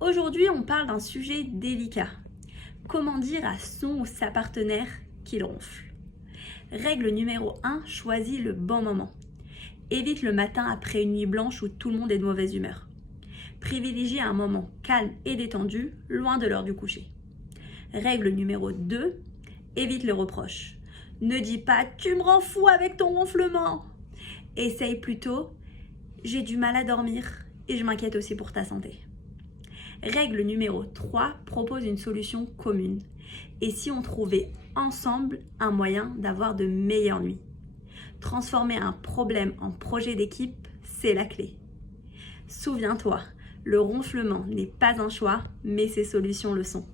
Aujourd'hui, on parle d'un sujet délicat. Comment dire à son ou sa partenaire qu'il ronfle? Règle numéro 1, choisis le bon moment. Évite le matin après une nuit blanche où tout le monde est de mauvaise humeur. Privilégie un moment calme et détendu, loin de l'heure du coucher. Règle numéro 2, évite le reproche. Ne dis pas « tu me rends fou avec ton ronflement ». Essaye plutôt « j'ai du mal à dormir et je m'inquiète aussi pour ta santé ». Règle numéro 3, propose une solution commune. Et si on trouvait ensemble un moyen d'avoir de meilleures nuits? Transformer un problème en projet d'équipe, c'est la clé. Souviens-toi, le ronflement n'est pas un choix, mais ses solutions le sont.